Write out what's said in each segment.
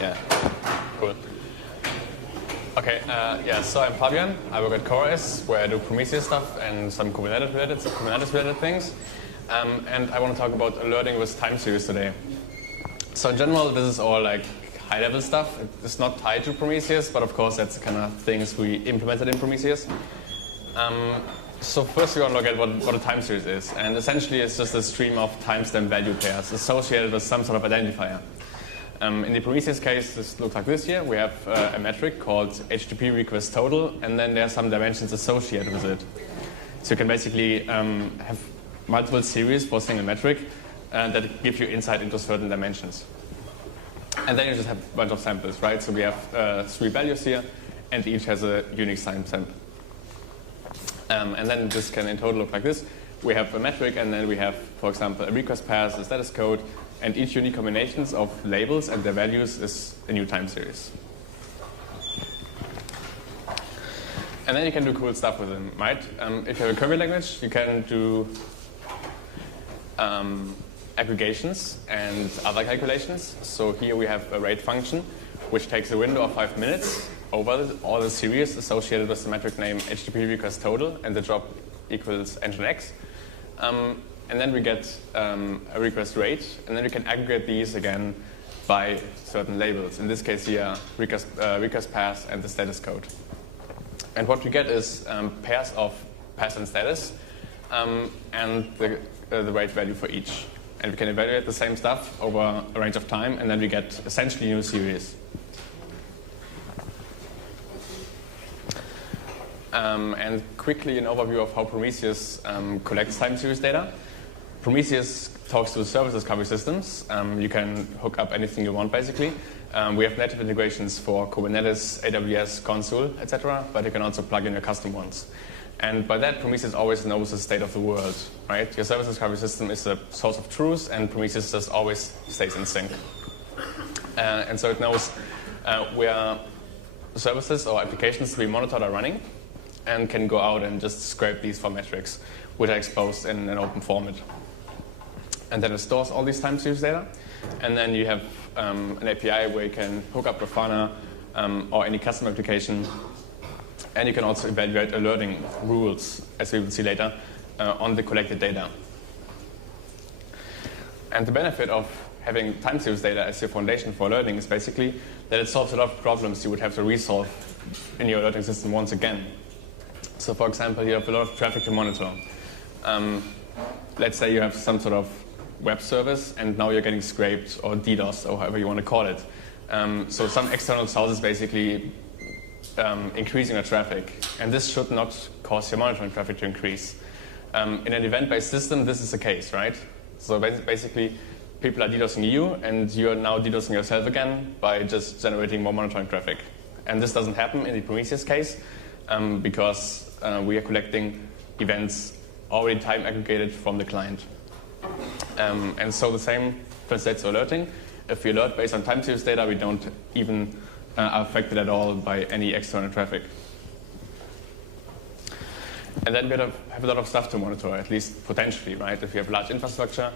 Yeah, cool. Okay, yeah, so I'm Fabian. I work at CoreOS, where I do Prometheus stuff and some Kubernetes-related things. And I want to talk about alerting with time series today. So in general, this is all like high-level stuff. It's not tied to Prometheus, but of course that's the kind of things we implemented in Prometheus. So first we want to look at what a time series is. And essentially it's just a stream of timestamp value pairs associated with some sort of identifier. In the Prometheus case, this looks like this here. We have a metric called HTTP request total, and then there are some dimensions associated with it. So you can basically have multiple series for a single metric that give you insight into certain dimensions. And then you just have a bunch of samples, right? So we have 3 values here, and each has a unique timestamp. And then this can in total look like this. We have a metric, and then we have, for example, a request pass, a status code, and each unique combinations of labels and their values is a new time series. And then you can do cool stuff with them, right? If you have a query language, you can do aggregations and other calculations. So here we have a rate function, which takes a window of 5 minutes over all the series associated with the metric name HTTP request total, and the job equals nginx. And then we get a request rate, and then we can aggregate these again by certain labels. In this case here, request pass and the status code. And what we get is pairs of pass and status, and the rate value for each. And we can evaluate the same stuff over a range of time, and then we get essentially new series. And quickly an overview of how Prometheus collects time series data. Prometheus talks to service discovery systems. You can hook up anything you want, basically. We have native integrations for Kubernetes, AWS, Consul, etc., but you can also plug in your custom ones. And by that, Prometheus always knows the state of the world, right? Your service discovery system is the source of truth, and Prometheus just always stays in sync. And so it knows where services or applications we monitored are running, and can go out and just scrape these for metrics, which are exposed in an open format. And then it stores all these time series data. And then you have an API where you can hook up Grafana or any custom application. And you can also evaluate alerting rules, as we will see later, on the collected data. And the benefit of having time series data as your foundation for alerting is basically that it solves a lot of problems you would have to resolve in your alerting system once again. So for example, you have a lot of traffic to monitor. Let's say you have some sort of web service, and now you're getting scraped or DDoS, or however you want to call it. So some external sources basically increasing your traffic. And this should not cause your monitoring traffic to increase. In an event-based system, this is the case, right? So basically, people are DDoSing you, and you're now DDoSing yourself again by just generating more monitoring traffic. And this doesn't happen in the Prometheus case, because we are collecting events already time aggregated from the client. And so the same translates to alerting. If we alert based on time series data, we don't even are affected at all by any external traffic. And then we have a lot of stuff to monitor, at least potentially, right? If you have large infrastructure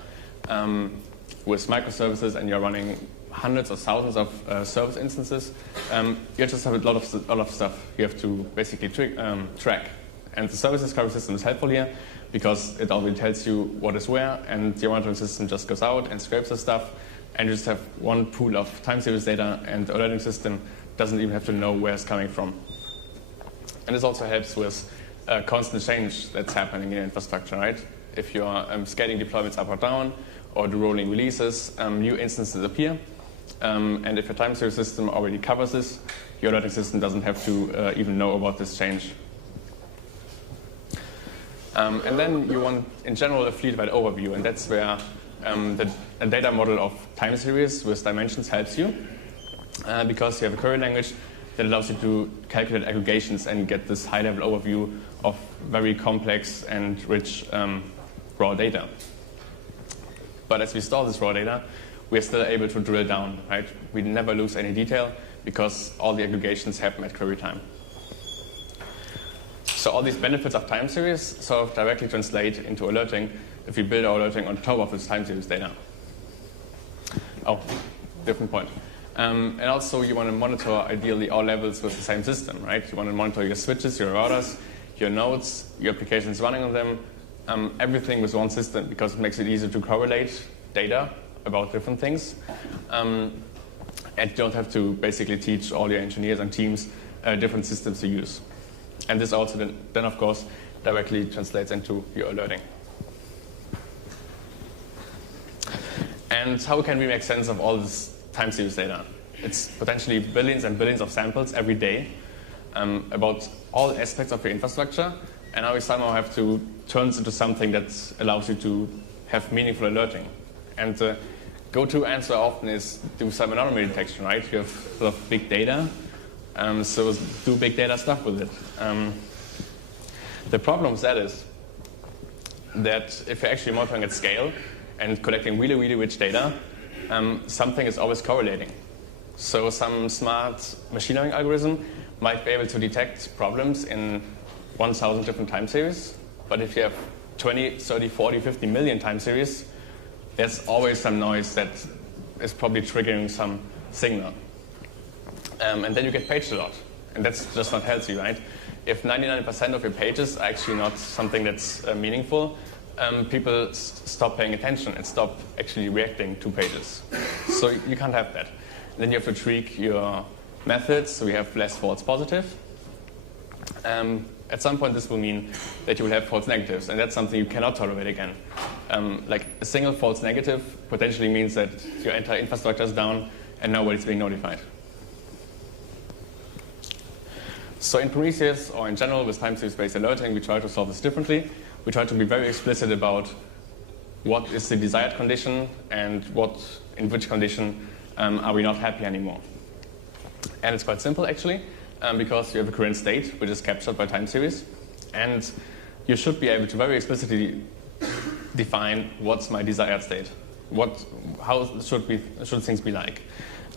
with microservices and you're running hundreds or thousands of service instances, you just have a lot of stuff you have to basically track. And the service discovery system is helpful here because it already tells you what is where, and your monitoring system just goes out and scrapes the stuff, and you just have one pool of time series data, and the alerting system doesn't even have to know where it's coming from. And this also helps with constant change that's happening in your infrastructure, right? If you're scaling deployments up or down, or do rolling releases, new instances appear. And if your time series system already covers this, your alerting system doesn't have to even know about this change. And then you want, in general, a fleet-wide overview, and that's where a data model of time series with dimensions helps you, because you have a query language that allows you to calculate aggregations and get this high-level overview of very complex and rich raw data. But as we store this raw data, we're still able to drill down, right? We never lose any detail because all the aggregations happen at query time. So all these benefits of time series sort of directly translate into alerting if we build our alerting on top of this time series data. Oh, different point. And also you want to monitor ideally all levels with the same system, right? You want to monitor your switches, your routers, your nodes, your applications running on them, everything with one system, because it makes it easier to correlate data about different things. And you don't have to basically teach all your engineers and teams different systems to use. And this also then of course, directly translates into your alerting. And how can we make sense of all this time series data? It's potentially billions and billions of samples every day about all aspects of your infrastructure, and now we somehow have to turn this into something that allows you to have meaningful alerting. And the go-to answer often is do some anomaly detection, right? You have sort of big data, so do big data stuff with it. The problem with that is that if you're actually monitoring at scale and collecting really, really rich data, something is always correlating. So some smart machine learning algorithm might be able to detect problems in 1,000 different time series, but if you have 20, 30, 40, 50 million time series, there's always some noise that is probably triggering some signal. And then you get paged a lot, and that's just not healthy, right? If 99% of your pages are actually not something that's meaningful, people stop paying attention and stop actually reacting to pages. So you can't have that. And then you have to tweak your methods so you have less false positive. At some point this will mean that you will have false negatives, and that's something you cannot tolerate again. Like a single false negative potentially means that your entire infrastructure is down and nobody's being notified. So in Prometheus, or in general with time series-based alerting, we try to solve this differently. We try to be very explicit about what is the desired condition and in which condition are we not happy anymore. And it's quite simple actually, because you have a current state which is captured by time series, and you should be able to very explicitly define what's my desired state. How should things be like?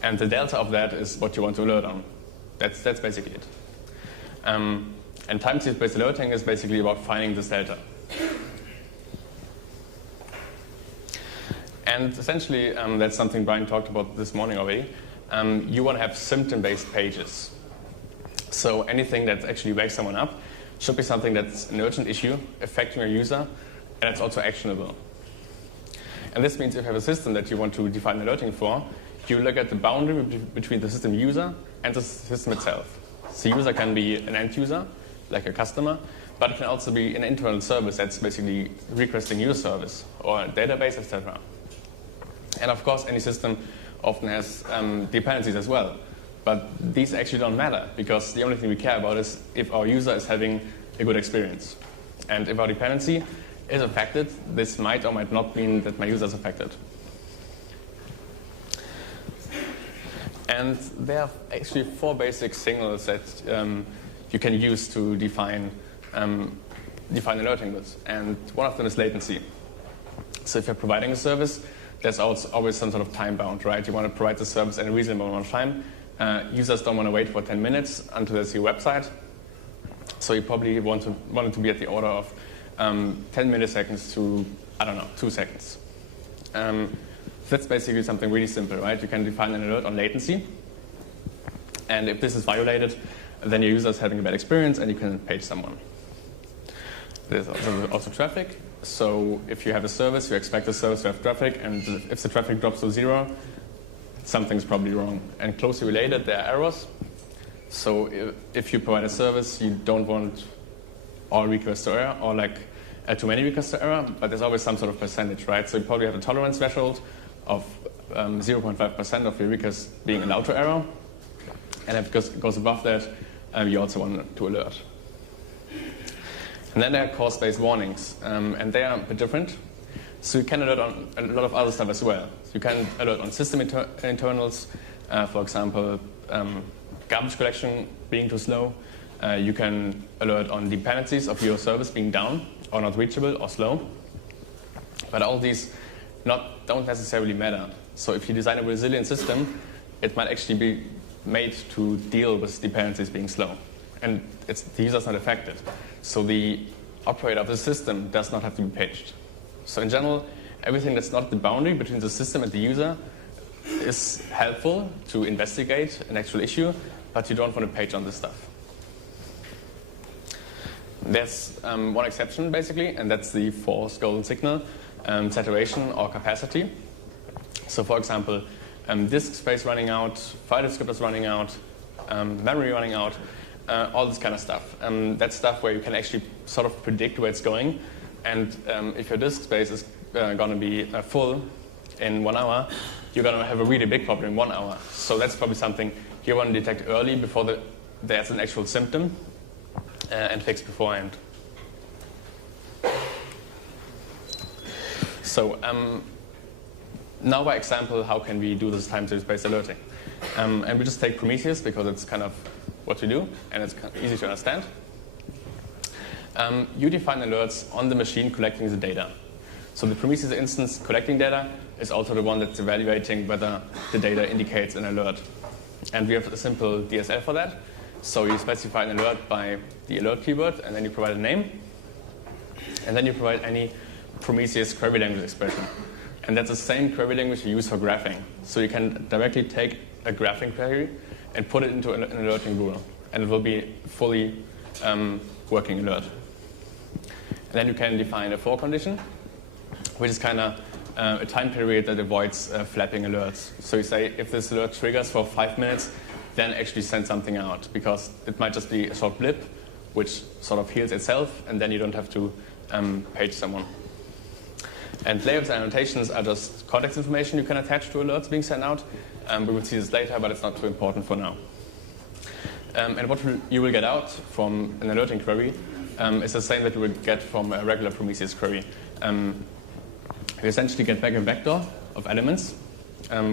And the delta of that is what you want to alert on. That's basically it. And time series-based alerting is basically about finding this delta. And essentially, that's something Brian talked about this morning already. You want to have symptom-based pages. So anything that actually wakes someone up should be something that's an urgent issue affecting your user, and it's also actionable. And this means if you have a system that you want to define alerting for, you look at the boundary between the system user and the system itself. So user can be an end user, like a customer, but it can also be an internal service that's basically requesting your service, or a database, etc. And of course, any system often has dependencies as well. But these actually don't matter, because the only thing we care about is if our user is having a good experience. And if our dependency is affected, this might or might not mean that my user is affected. And there are actually 4 basic signals that you can use to define alerting with. And one of them is latency. So if you're providing a service, there's always some sort of time bound, right? You want to provide the service at a reasonable amount of time. Users don't want to wait for 10 minutes until they see your website. So you probably want it to be at the order of 10 milliseconds to, 2 seconds. That's basically something really simple, right? You can define an alert on latency. And if this is violated, then your user is having a bad experience and you can page someone. There's also traffic. So if you have a service, you expect the service to have traffic, and if the traffic drops to 0, something's probably wrong. And closely related, there are errors. So if you provide a service, you don't want all requests to error, or like too many requests to error, but there's always some sort of percentage, right? So you probably have a tolerance threshold of 0.5% of your requests being allowed to error. And if it goes above that, you also want to alert. And then there are cause-based warnings, and they are a bit different. So you can alert on a lot of other stuff as well. So you can alert on system internals, for example, garbage collection being too slow. You can alert on dependencies of your service being down or not reachable or slow. But all these don't necessarily matter. So if you design a resilient system, it might actually be made to deal with dependencies being slow. And the user's not affected. So the operator of the system does not have to be paged. So in general, everything that's not the boundary between the system and the user is helpful to investigate an actual issue, but you don't want to page on this stuff. There's one exception, basically, and that's the false golden signal, saturation or capacity. So, for example, disk space running out, file descriptors running out, memory running out, all this kind of stuff. That's stuff where you can actually sort of predict where it's going, and if your disk space is going to be full in 1 hour, you're going to have a really big problem in 1 hour. So that's probably something you want to detect early before there's an actual symptom, and fix beforehand. So now by example, how can we do this time series-based alerting? And we just take Prometheus because it's kind of what we do, and it's easy to understand. You define alerts on the machine collecting the data. So the Prometheus instance collecting data is also the one that's evaluating whether the data indicates an alert. And we have a simple DSL for that. So you specify an alert by the alert keyword, and then you provide a name. And then you provide any Prometheus query language expression. And that's the same query language you use for graphing. So you can directly take a graphing query and put it into an alerting rule. And it will be fully working alert. And then you can define a for condition, which is kind of a time period that avoids flapping alerts. So you say, if this alert triggers for 5 minutes, then actually send something out, because it might just be a short blip, which sort of heals itself, and then you don't have to page someone. And labels and annotations are just context information you can attach to alerts being sent out. We will see this later, but it's not too important for now. And what you will get out from an alerting query is the same that you will get from a regular Prometheus query. You essentially get back a vector of elements,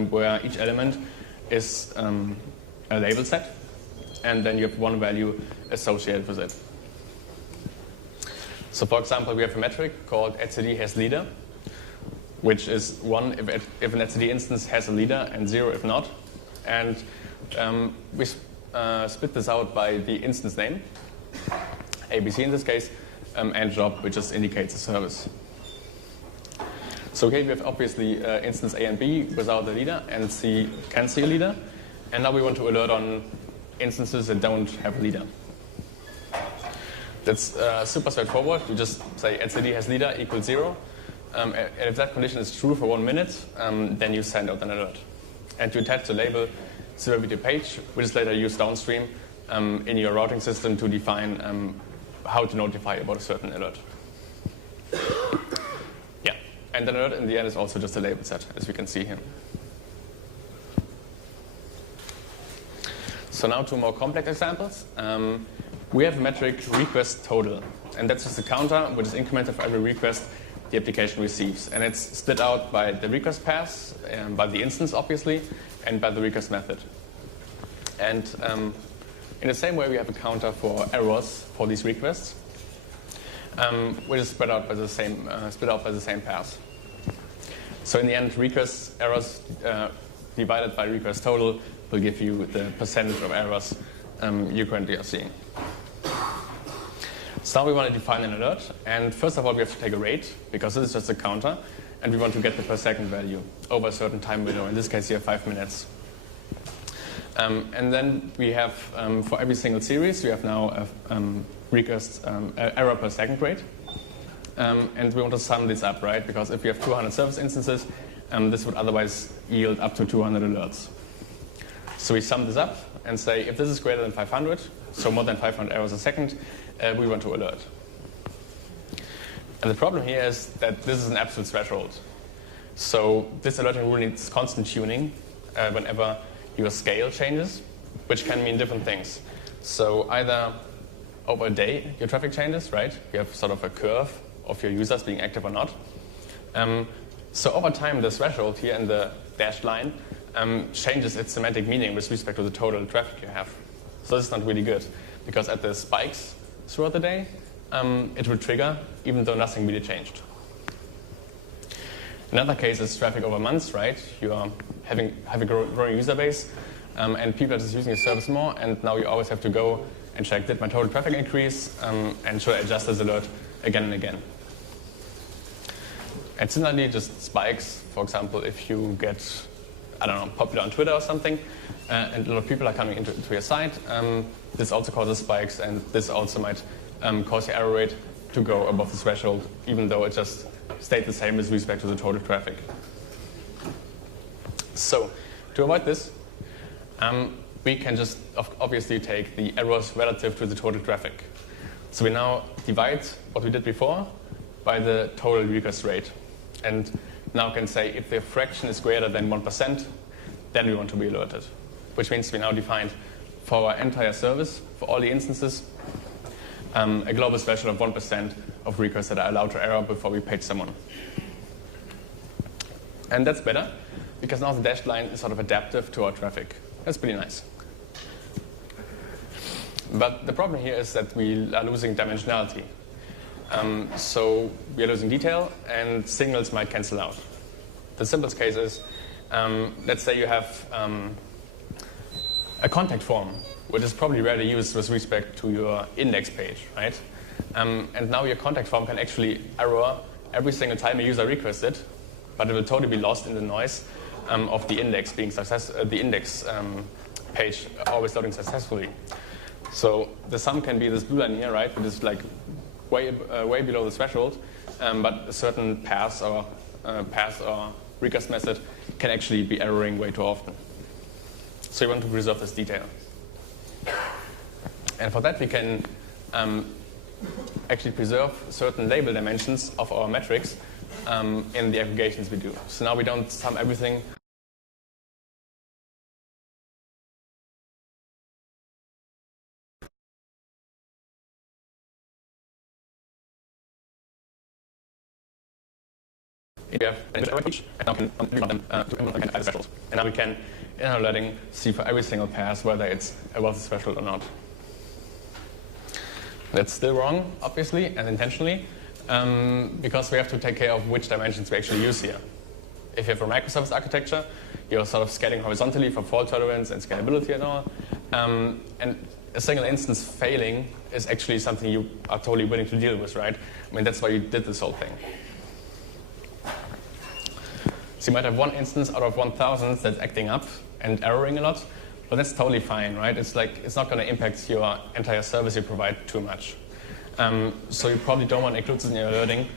where each element is a label set, and then you have one value associated with it. So for example, we have a metric called etcd has leader, which is 1 if an etcd instance has a leader, and 0 if not. And we split this out by the instance name, ABC in this case, and job, which just indicates a service. So here we have obviously instance A and B without the leader, and C can see a leader. And now we want to alert on instances that don't have a leader. That's super straightforward. You just say etcd has leader equals 0. And if that condition is true for 1 minute, then you send out an alert. And you attach the label severity page, which is later used downstream in your routing system to define how to notify about a certain alert. Yeah, and an alert in the end is also just a label set, as we can see here. So now 2 more complex examples. We have a metric request total, and that's just a counter which is incremented for every request the application receives. And it's split out by the request path, by the instance obviously, and by the request method. And in the same way we have a counter for errors for these requests, which is split out by the same path. So in the end, request errors divided by request total will give you the percentage of errors you currently are seeing. So now we want to define an alert, and first of all we have to take a rate, because this is just a counter, and we want to get the per second value over a certain time window, in this case here 5 minutes. And then we have, for every single series, we have now a request error per second rate. And we want to sum this up, right? Because if we have 200 service instances, this would otherwise yield up to 200 alerts. So we sum this up and say, if this is greater than 500, so more than 500 errors a second, we want to alert. And the problem here is that this is an absolute threshold. So this alerting rule needs constant tuning whenever your scale changes, which can mean different things. So either over a day your traffic changes, right? You have sort of a curve of your users being active or not. So over time the threshold here in the dashed line changes its semantic meaning with respect to the total traffic you have. So this is not really good, because at the spikes throughout the day, it will trigger even though nothing really changed. Another case is traffic over months, right? You are have a growing user base, and people are just using your service more, and now you always have to go and check, did my total traffic increase, and should I adjust this alert again and again? And similarly, just spikes, for example, if you get I don't know, popular on Twitter or something, and a lot of people are coming into your site, this also causes spikes, and this also might cause your error rate to go above the threshold, even though it just stayed the same with respect to the total traffic. So, to avoid this, we can just obviously take the errors relative to the total traffic. So we now divide what we did before by the total request rate. And now can say if the fraction is greater than 1%, then we want to be alerted. Which means we now defined for our entire service, for all the instances, a global threshold of 1% of requests that are allowed to error before we page someone. And that's better, because now the dashed line is sort of adaptive to our traffic. That's pretty nice. But the problem here is that we are losing dimensionality. So we are losing detail, and signals might cancel out. The simplest case is, let's say you have a contact form, which is probably rarely used with respect to your index page, right? And now your contact form can actually error every single time a user requests it, but it will totally be lost in the noise of the index being the index page always loading successfully. So the sum can be this blue line here, right, which is like way below the threshold, but a certain path or request method can actually be erroring way too often. So you want to preserve this detail. And for that we can actually preserve certain label dimensions of our metrics in the aggregations we do. So now we don't sum everything. We have each, and now we can them to add thresholds. And now we can, in our alerting, see for every single pass whether it's above the threshold or not. That's still wrong, obviously, and intentionally, because we have to take care of which dimensions we actually use here. If you have a microservice architecture, you're sort of scaling horizontally for fault tolerance and scalability and all. And a single instance failing is actually something you are totally willing to deal with, right? I mean, that's why you did this whole thing. So you might have one instance out of 1,000 that's acting up and erroring a lot, but that's totally fine, right? It's not going to impact your entire service you provide too much. So you probably don't want to include this in your alerting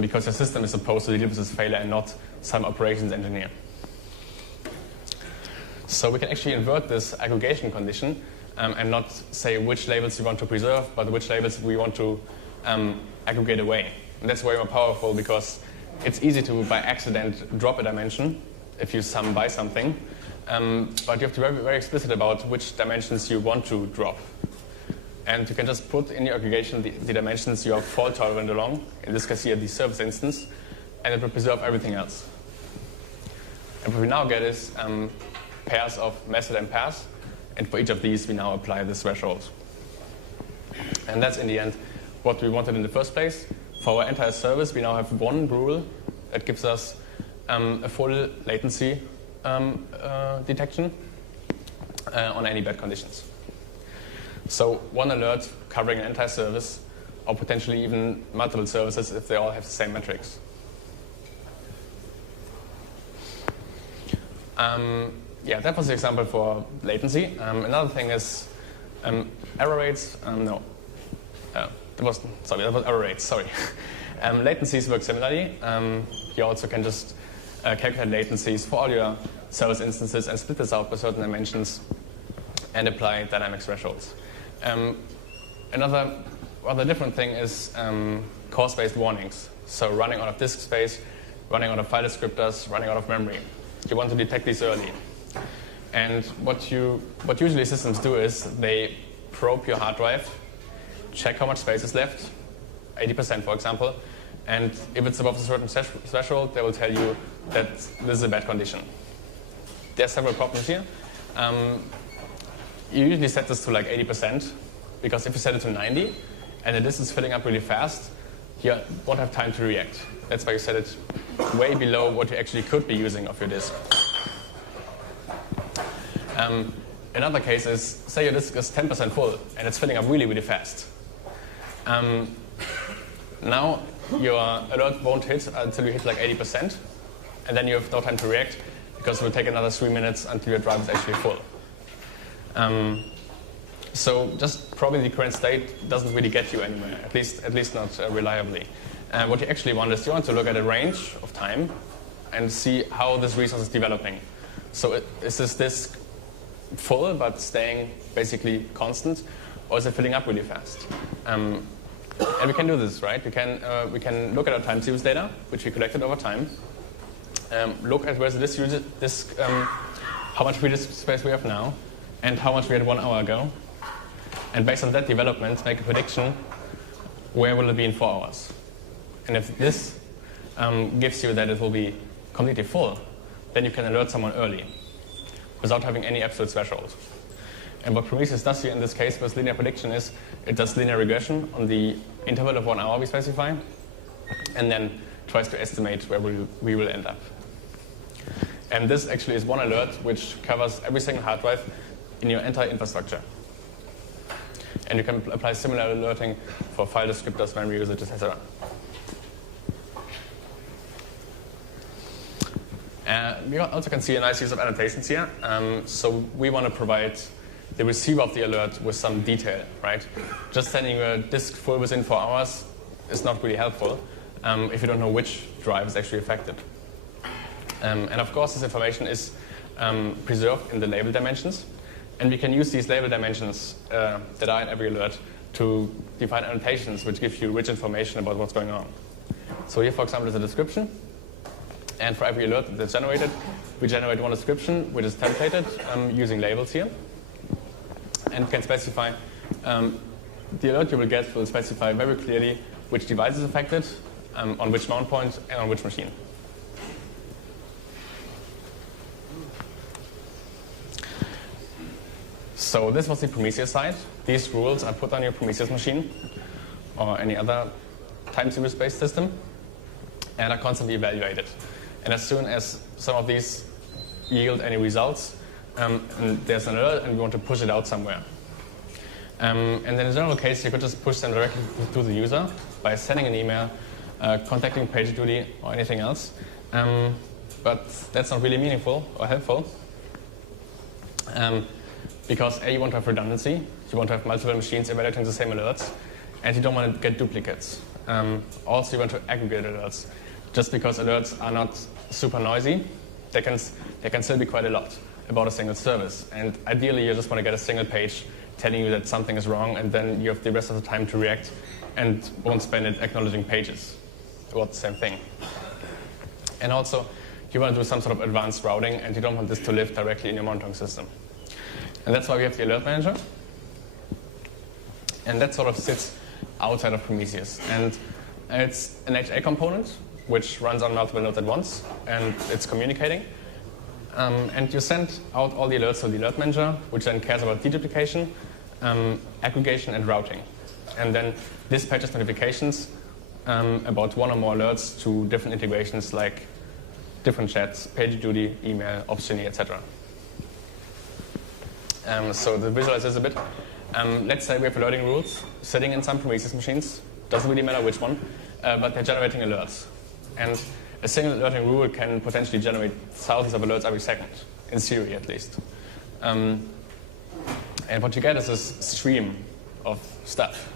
because your system is supposed to deal with this failure and not some operations engineer. So we can actually invert this aggregation condition and not say which labels we want to preserve, but which labels we want to aggregate away. And that's way more powerful because it's easy to, by accident, drop a dimension if you sum by something, but you have to be very, very explicit about which dimensions you want to drop. And you can just put in your aggregation the dimensions you are fault tolerant along, in this case here, the service instance, and it will preserve everything else. And what we now get is pairs of method and pass, and for each of these we now apply this threshold. And that's in the end what we wanted in the first place. For our entire service, we now have one rule that gives us a full latency detection on any bad conditions. So one alert covering an entire service, or potentially even multiple services if they all have the same metrics. Yeah, that was the example for latency. Another thing is error rates. That was error rates, sorry. Latencies work similarly. You also can just calculate latencies for all your service instances and split this out by certain dimensions and apply dynamic thresholds. Another rather different thing is course-based warnings. So running out of disk space, running out of file descriptors, running out of memory. You want to detect these early. And what usually systems do is they probe your hard drive, check how much space is left, 80% for example, and if it's above a certain threshold, they will tell you that this is a bad condition. There are several problems here. You usually set this to like 80%, because if you set it to 90 and the disk is filling up really fast, you won't have time to react. That's why you set it way below what you actually could be using of your disk. Another case is, say your disk is 10% full and it's filling up really, really fast. Now your alert won't hit until you hit like 80%, and then you have no time to react because it will take another 3 minutes until your drive is actually full. So just probably the current state doesn't really get you anywhere, at least not reliably. What you actually want is you want to look at a range of time and see how this resource is developing. So is this disk full but staying basically constant, or is it filling up really fast? And we can do this, right? We can look at our time series data, which we collected over time. Look at where's the disk, how much free disk space we have now, and how much we had 1 hour ago. And based on that development, make a prediction, where will it be in 4 hours? And if this gives you that it will be completely full, then you can alert someone early without having any absolute threshold. And what Prometheus does here in this case with linear prediction is it does linear regression on the interval of 1 hour we specify, and then tries to estimate where we will end up. And this actually is one alert which covers every single hard drive in your entire infrastructure. And you can apply similar alerting for file descriptors, memory usage, etc. You also can see a nice use of annotations here. So we want to provide the receiver of the alert with some detail, right? Just sending a disk full within 4 hours is not really helpful if you don't know which drive is actually affected. And of course, this information is preserved in the label dimensions. And we can use these label dimensions that are in every alert to define annotations which give you rich information about what's going on. So here, for example, is a description. And for every alert that's generated, we generate one description which is templated using labels here. And can specify, the alert you will get will specify very clearly which device is affected, on which mount point, and on which machine. So this was the Prometheus side. These rules are put on your Prometheus machine or any other time series-based system and are constantly evaluated. And as soon as some of these yield any results, and there's an alert and we want to push it out somewhere. And in a general case, you could just push them directly to the user by sending an email, contacting PagerDuty or anything else. But that's not really meaningful or helpful. Because A, you want to have redundancy, you want to have multiple machines evaluating the same alerts, and you don't want to get duplicates. Also, you want to aggregate alerts. Just because alerts are not super noisy, they can still be quite a lot about a single service. And ideally, you just want to get a single page telling you that something is wrong, and then you have the rest of the time to react and won't spend it acknowledging pages about the same thing. And also, you want to do some sort of advanced routing, and you don't want this to live directly in your monitoring system. And that's why we have the alert manager. And that sort of sits outside of Prometheus. And it's an HA component, which runs on multiple nodes at once, and it's communicating. And you send out all the alerts to the alert manager, which then cares about deduplication, aggregation, and routing. And then dispatches notifications about one or more alerts to different integrations like different chats, PagerDuty, email, Opsgenie, etc. So to visualize this a bit, let's say we have alerting rules sitting in some Prometheus machines. Doesn't really matter which one, but they're generating alerts. And a single alerting rule can potentially generate thousands of alerts every second, in theory at least. And what you get is this stream of stuff.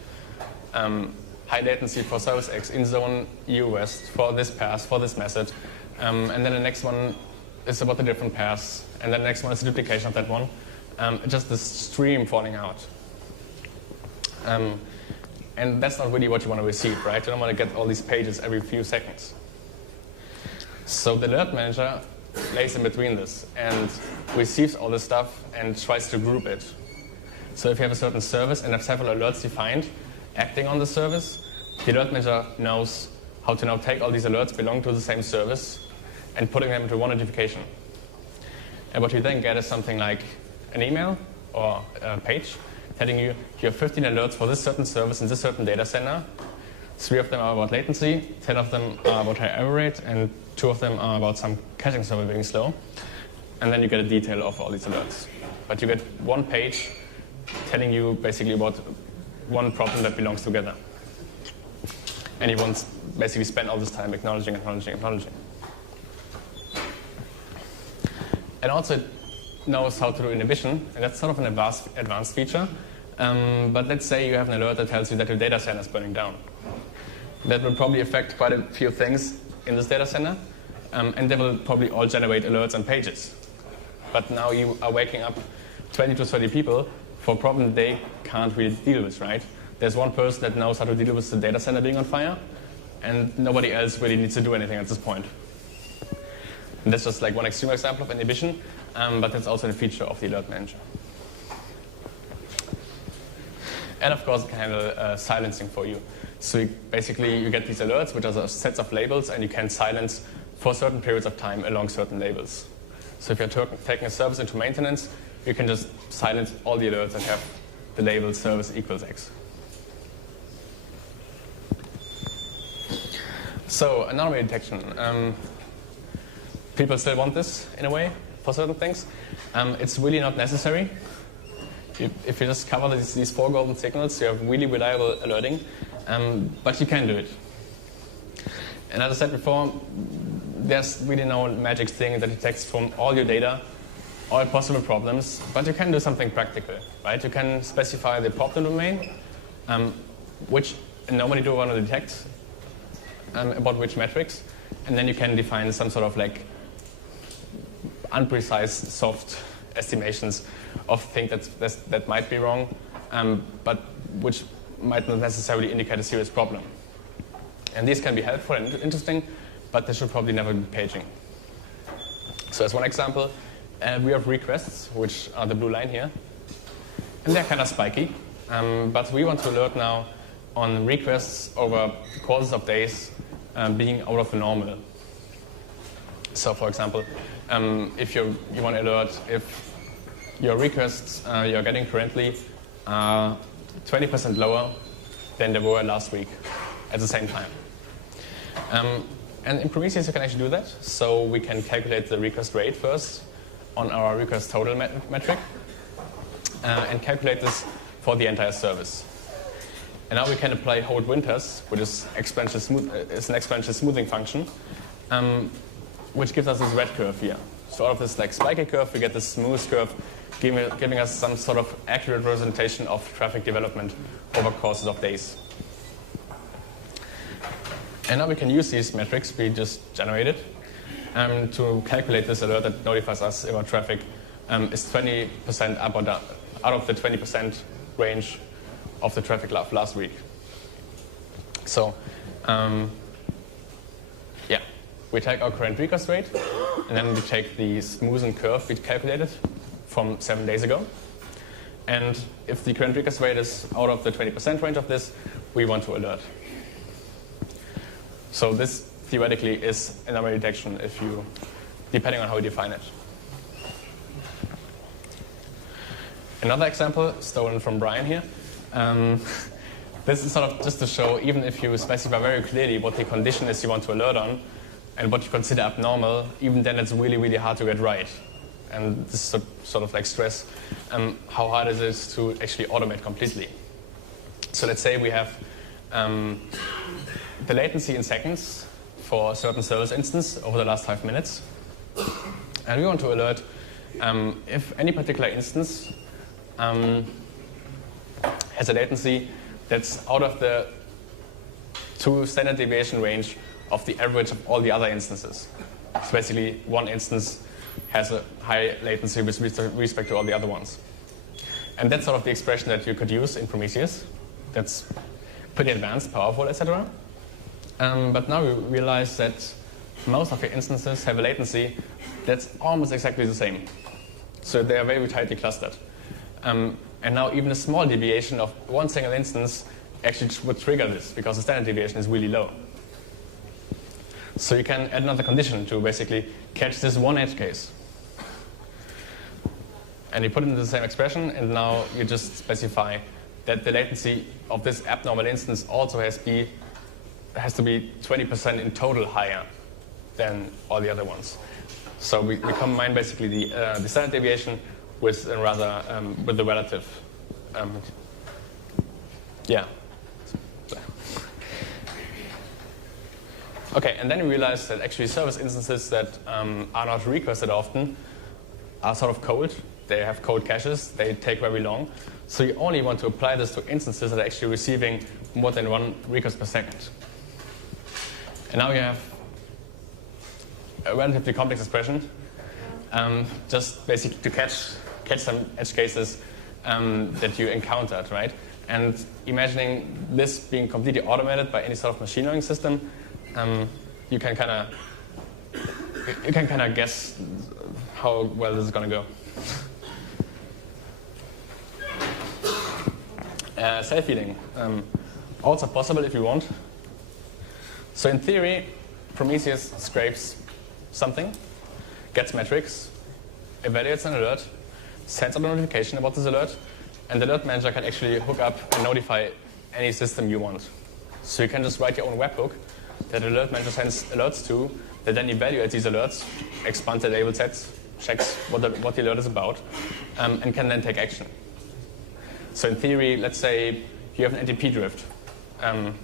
High latency for service X, in zone EU West, for this pass, for this method. And then the next one is about a different pass. And then the next one is a duplication of that one. Just this stream falling out. And that's not really what you want to receive, right? You don't want to get all these pages every few seconds. So the alert manager lays in between this and receives all this stuff and tries to group it. So if you have a certain service and have several alerts defined acting on the service, the alert manager knows how to now take all these alerts belonging to the same service and putting them into one notification. And what you then get is something like an email or a page telling you have 15 alerts for this certain service in this certain data center. 3 of them are about latency, 10 of them are about high error rate, and 2 of them are about some caching server being slow. And then you get a detail of all these alerts. But you get one page telling you basically about one problem that belongs together. And you won't basically spend all this time acknowledging. And also it knows how to do inhibition, and that's sort of an advanced feature. But let's say you have an alert that tells you that your data center is burning down. That will probably affect quite a few things in this data center, and they will probably all generate alerts and pages. But now you are waking up 20 to 30 people for a problem they can't really deal with, right? There's one person that knows how to deal with the data center being on fire, and nobody else really needs to do anything at this point. And that's just like one extreme example of inhibition, but that's also a feature of the alert manager. And of course, it can handle silencing for you. So basically, you get these alerts, which are sets of labels, and you can silence for certain periods of time along certain labels. So if you're taking a service into maintenance, you can just silence all the alerts and have the label service equals X. So anomaly detection. People still want this in a way for certain things. It's really not necessary. If you just cover these 4 golden signals, you have really reliable alerting, but you can do it. And as I said before, there's really no magic thing that detects from all your data all possible problems, but you can do something practical, right? You can specify the problem domain, which anomaly do you want to detect, about which metrics, and then you can define some sort of like unprecise soft estimations of things that might be wrong, but which might not necessarily indicate a serious problem. And these can be helpful and interesting, but they should probably never be paging. So as one example, we have requests, which are the blue line here, and they're kind of spiky, but we want to alert now on requests over the courses of days being out of the normal. So for example, if you want to alert if your requests you're getting currently are 20% lower than they were last week at the same time. And in Prometheus you can actually do that. So we can calculate the request rate first on our request total metric and calculate this for the entire service. And now we can apply hold winters, which is an exponential smoothing function, which gives us this red curve here. So out of this like spiky curve, we get this smooth curve, giving us some sort of accurate representation of traffic development over courses of days. And now we can use these metrics we just generated to calculate this alert that notifies us if our traffic is 20% up or down, out of the 20% range of the traffic last week. So, yeah, we take our current request rate, and then we take the smoothing curve we calculated from 7 days ago. And if the current request rate is out of the 20% range of this, we want to alert. So this theoretically is anomaly detection depending on how you define it. Another example stolen from Brian here. This is sort of just to show, even if you specify very clearly what the condition is you want to alert on and what you consider abnormal, even then it's really, really hard to get right. And this is sort of like stress how hard it is to actually automate completely. So let's say we have the latency in seconds for a certain service instance over the last 5 minutes. And we want to alert if any particular instance has a latency that's out of the 2 standard deviation range of the average of all the other instances. So basically, one instance has a high latency with respect to all the other ones. And that's sort of the expression that you could use in Prometheus. That's pretty advanced, powerful, etc. But now we realize that most of your instances have a latency that's almost exactly the same. So they are very tightly clustered. And now even a small deviation of one single instance actually would trigger this, because the standard deviation is really low. So you can add another condition to basically catch this one edge case. And you put it into the same expression, and now you just specify that the latency of this abnormal instance also has to be 20% in total higher than all the other ones. So we combine basically the standard deviation with the relative. Yeah. Okay, and then we realized that actually service instances that are not requested often are sort of cold. They have cold caches. They take very long. So you only want to apply this to instances that are actually receiving more than 1 request per second. And now you have a relatively complex expression, just basically to catch some edge cases that you encountered, right? And imagining this being completely automated by any sort of machine learning system, you can kind of guess how well this is going to go. Self-healing, also possible if you want. So in theory, Prometheus scrapes something, gets metrics, evaluates an alert, sends out a notification about this alert, and the alert manager can actually hook up and notify any system you want. So you can just write your own webhook that the alert manager sends alerts to, that then evaluates these alerts, expands the label sets, checks what the alert is about, and can then take action. So in theory, let's say you have an NTP drift, and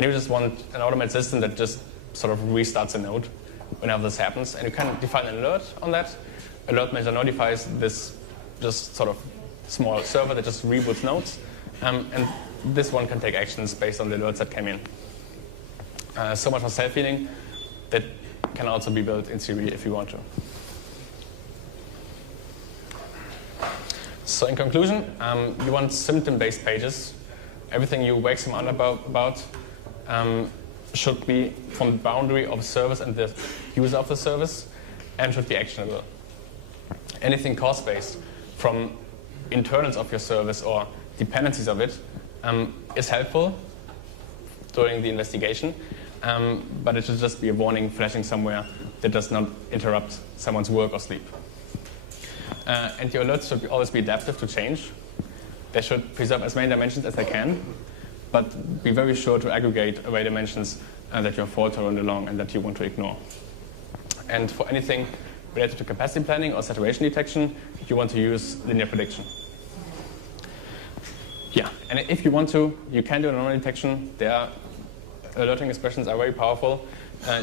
you just want an automated system that just sort of restarts a node whenever this happens, and you can define an alert on that. Alert manager notifies this just sort of small server that just reboots nodes, and this one can take actions based on the alerts that came in. So much for self-healing. That can also be built in Series if you want to. So in conclusion, you want symptom-based pages. Everything you wake someone about should be from the boundary of service and the user of the service, and should be actionable. Anything cost-based from internals of your service or dependencies of it is helpful during the investigation, but it should just be a warning flashing somewhere that does not interrupt someone's work or sleep. And your alerts should always be adaptive to change. They should preserve as many dimensions as they can, but be very sure to aggregate away dimensions that you're fault-tolerant along and that you want to ignore. And for anything related to capacity planning or saturation detection, you want to use linear prediction. Yeah, and if you want to, you can do anomaly detection. Their alerting expressions are very powerful.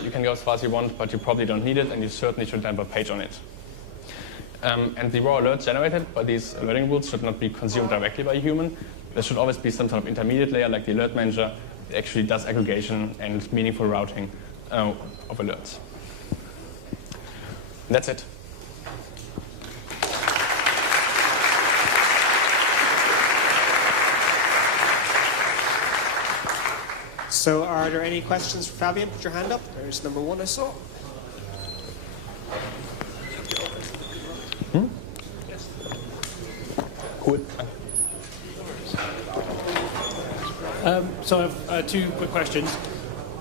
You can go as far as you want, but you probably don't need it, and you certainly should have a page on it. And the raw alerts generated by these alerting rules should not be consumed directly by a human. There should always be some sort of intermediate layer, like the alert manager, that actually does aggregation and meaningful routing of alerts. That's it. So are there any questions for Fabian? Put your hand up. There's number one I saw. Yes. Cool. So I have two quick questions.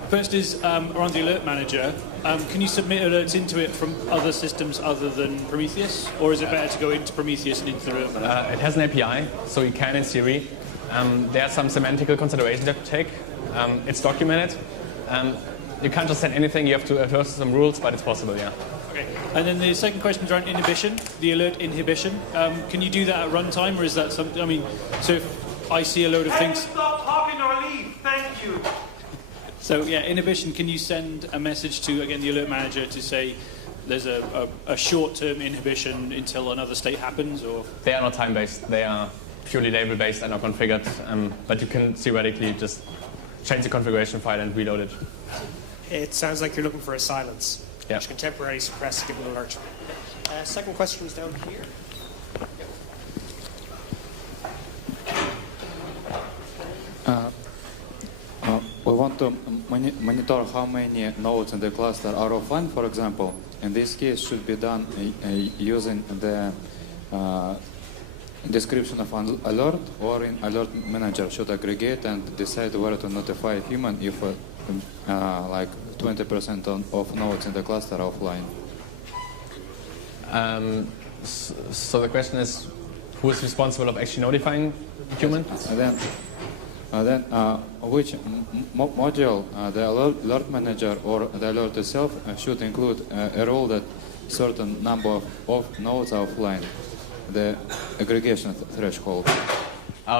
First is around the alert manager. Can you submit alerts into it from other systems other than Prometheus? Or is it better to go into Prometheus and into the alert manager? It has an API, so you can in Series. There are some semantical considerations you have to take. It's documented. You can't just send anything, you have to adhere to some rules, but it's possible, yeah. Okay. And then the second question is around inhibition, the alert inhibition. Can you do that at runtime, or is that something, I mean, so if I see a load of things... Stop talking or leave, thank you. So yeah, inhibition, can you send a message to, again, the alert manager to say there's a short-term inhibition until another state happens, or...? They are not time-based, they are purely label-based and are configured, but you can theoretically just change the configuration file and reload it. It sounds like you're looking for a silence, yeah, which can temporarily suppress a given alert. Second question is down here. We want to monitor how many nodes in the cluster are offline, for example. In this case, should be done using the description of an alert, or in alert manager should aggregate and decide where to notify a human if like 20% of nodes in the cluster are offline. So the question is, who is responsible of actually notifying the human? And then which module, the alert manager or the alert itself, should include a rule that certain number of nodes are offline, the aggregation threshold.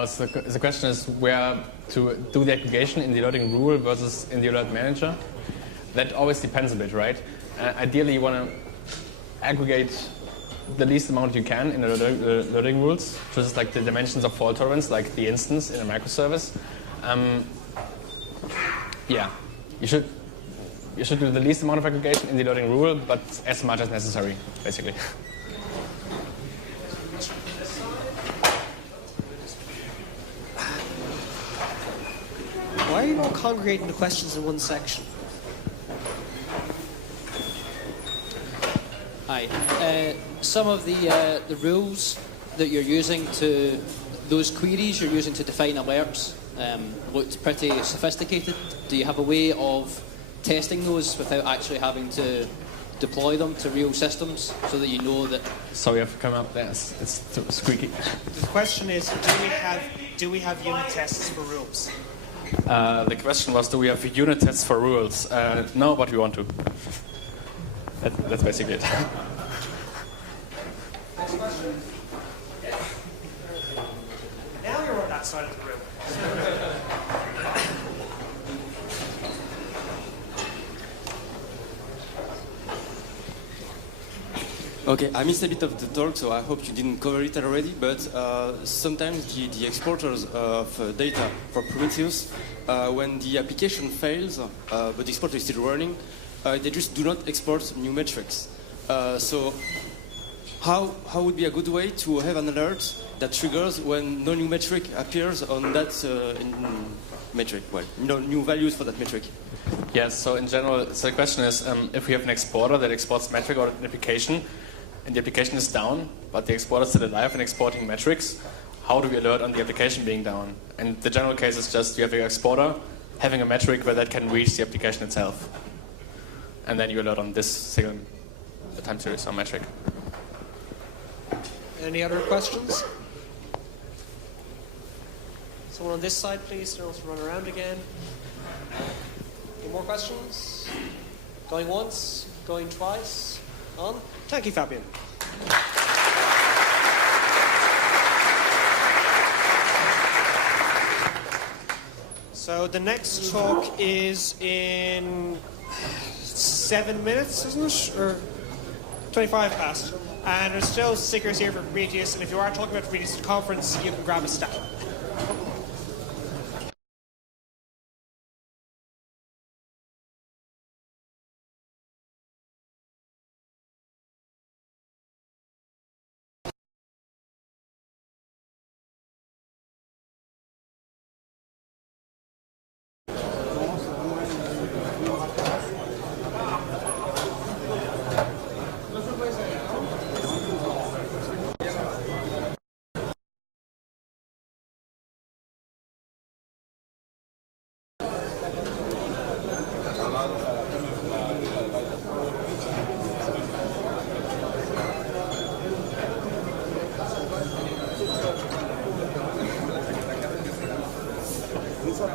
So the question is where to do the aggregation, in the alerting rule versus in the alert manager. That always depends a bit, right? Ideally, you want to aggregate the least amount you can in the loading rules, which is like the dimensions of fault tolerance, like the instance in a microservice. Yeah, you should do the least amount of aggregation in the loading rule, but as much as necessary, basically. Why are you all congregating the questions in one section? Hi. Some of the rules that you're using those queries you're using to define alerts looked pretty sophisticated. Do you have a way of testing those without actually having to deploy them to real systems so that you know that... Sorry, I've come up there. It's too squeaky. The question is, do we have unit tests for rules? The question was, do we have unit tests for rules? No, but we want to. That's basically it. Next question. Now you're on that side of the room. Okay, I missed a bit of the talk, so I hope you didn't cover it already, but sometimes the exporters of data for Prometheus, when the application fails, but the exporter is still running, they just do not export new metrics. So how would be a good way to have an alert that triggers when no new metric appears on that metric? Well, no new values for that metric. Yes, so in general, so the question is, if we have an exporter that exports metric or an application, and the application is down, but the exporter is still alive and exporting metrics, how do we alert on the application being down? And the general case is just you have your exporter having a metric where that can reach the application itself. And then you alert on this single time series or metric. Any other questions? Someone on this side, please. Don't also run around again. Any more questions? Going once? Going twice? On? Thank you, Fabian. So the next talk is in 7 minutes, isn't it? Or 25 past. And there's still stickers here for Prometheus, and if you are talking about Prometheus at the conference, you can grab a stack. Isso